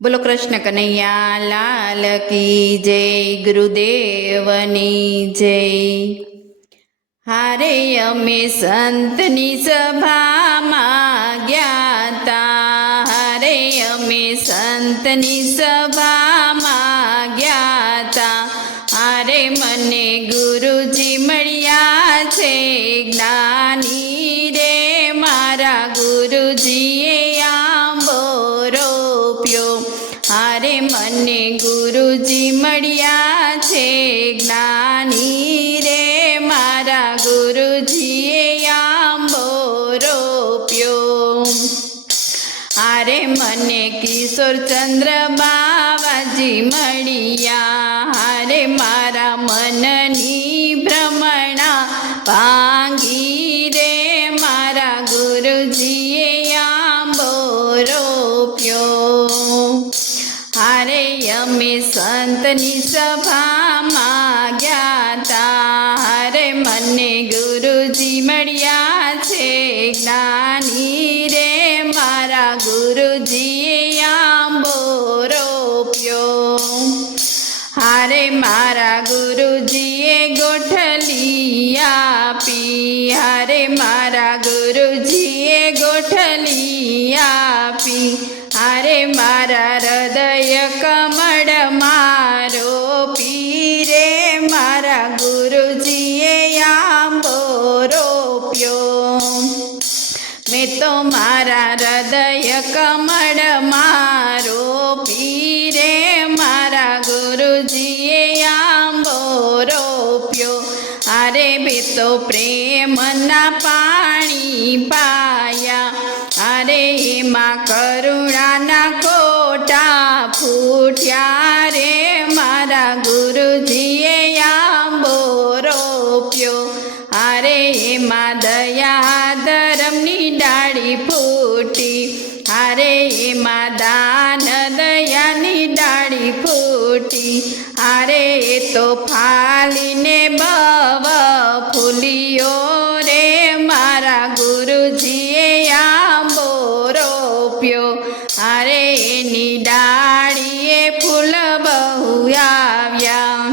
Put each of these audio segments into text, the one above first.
બોલો કૃષ્ણ કનૈયા લાલ કી જય, ગુરુદેવની જય. હારે અમે સંતની સભામાં ગયા તા, હારે અમે સંતની સભામાં ગયા તા. હારે મને ગુરુજી મળ્યા છે જ્ઞાની રે, મારા ગુરુજીએ આંબો રોપ્યો. હારે મને ગુરુજી મળ્યા છે જ્ઞાની રે, મારા ગુરુજીએ આંબો રોપ્યો. હારે મને કિશોરચંદ્ર બાવાજી મળ્યા, હારે મારા મનની ભ્રમણા ભાંગી રે, મારા ગુરુજીએ આંબો રોપ્યો. હારે અમે સંતની સભામાં ગયા તા, હારે મને ગુરુજી મળ્યા છે જ્ઞાની રે, મારા ગુરુજીએ આંબો રોપ્યો. હારે મારા ગુરુજીએ ગોઠલી આપી, હારે મારા ગુરુજીએ ગોઠલી આપી. હારે મારા હૃદય કમળમાં રોપી રે, મારા ગુરુજીએ આંબો રોપ્યો. મેં તો મારા હૃદય કમળમાં રોપી રે, મારા ગુરુજીએ આંબો રોપ્યો. હારે બે તો પ્રેમના પાણી પાયા, હારે એમાં કરુણાના કોટા ફૂટ્યા રે, મારા ગુરુજીએ આંબો રોપ્યો. હારે એમાં દયા ધર્મની ડાળી ફૂટી, હારે એમાં દાન દયાની ડાળી ફૂટી. હારે એ તો ફાલીને બવ ફૂલ્યો રે, મારા ગુરુજીએ આંબો રોપ્યો. હારે એની ડાળીએ ફૂલ બહુ આવ્યા,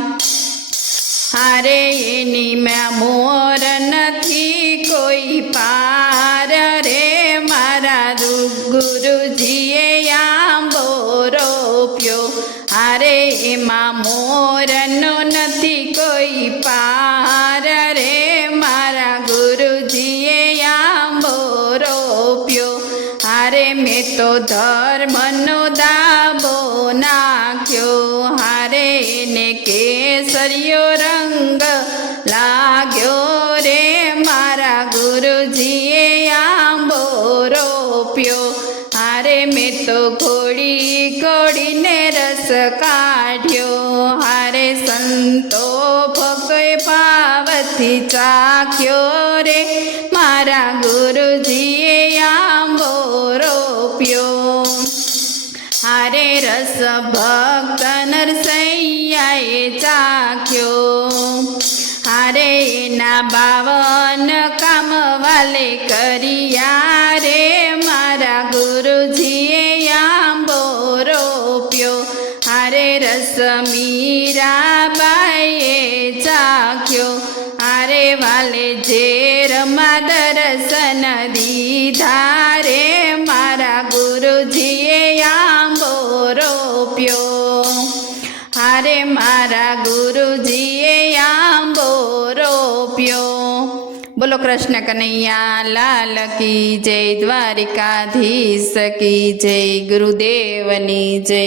હારે એની મોર નથી કોઈ પાર રે, મારા ગુરુજીએ આંબો રોપ્યો. હારે એમાં મોરનો નથી કોઈ પાર રે, મારા ગુરુજીએ આંબો રોપ્યો. હારે મેં તો ધર્મનો દાબો નાખ્યો, હારે એને કેસરિયો રંગ લાગ્યો રે, મારા ગુરુજીએ આંબો રોપ્યો. હારે મેં તો ઘોડી ઘોડીને રસ કાઢ્યો, હારે સંતો ભક્તોએ ભાવથી ચાખ્યો રે, મારા ગુરુજીએ આંબો રોપ્યો. હારે રસ ભક્ત નરસૈયાએ ચાખ્યો, હારે એના 52 કામ વાલે કર્યા રે, મારા ગુરુજીએ આંબો રોપ્યો. હારે રસ મીરાબાઈએ ચાખ્યો, હારે વાલે ઝેરમાં દર્શન દીધા રે, મારા ગુરુજીએ આંબો રોપ્યો. હારે મારા ગુરુજીએ આંબો રોપ્યો. બોલો કૃષ્ણ કનૈયા લાલ કી જય, દ્વારિકાધીશ કી જય, ગુરુદેવની જય.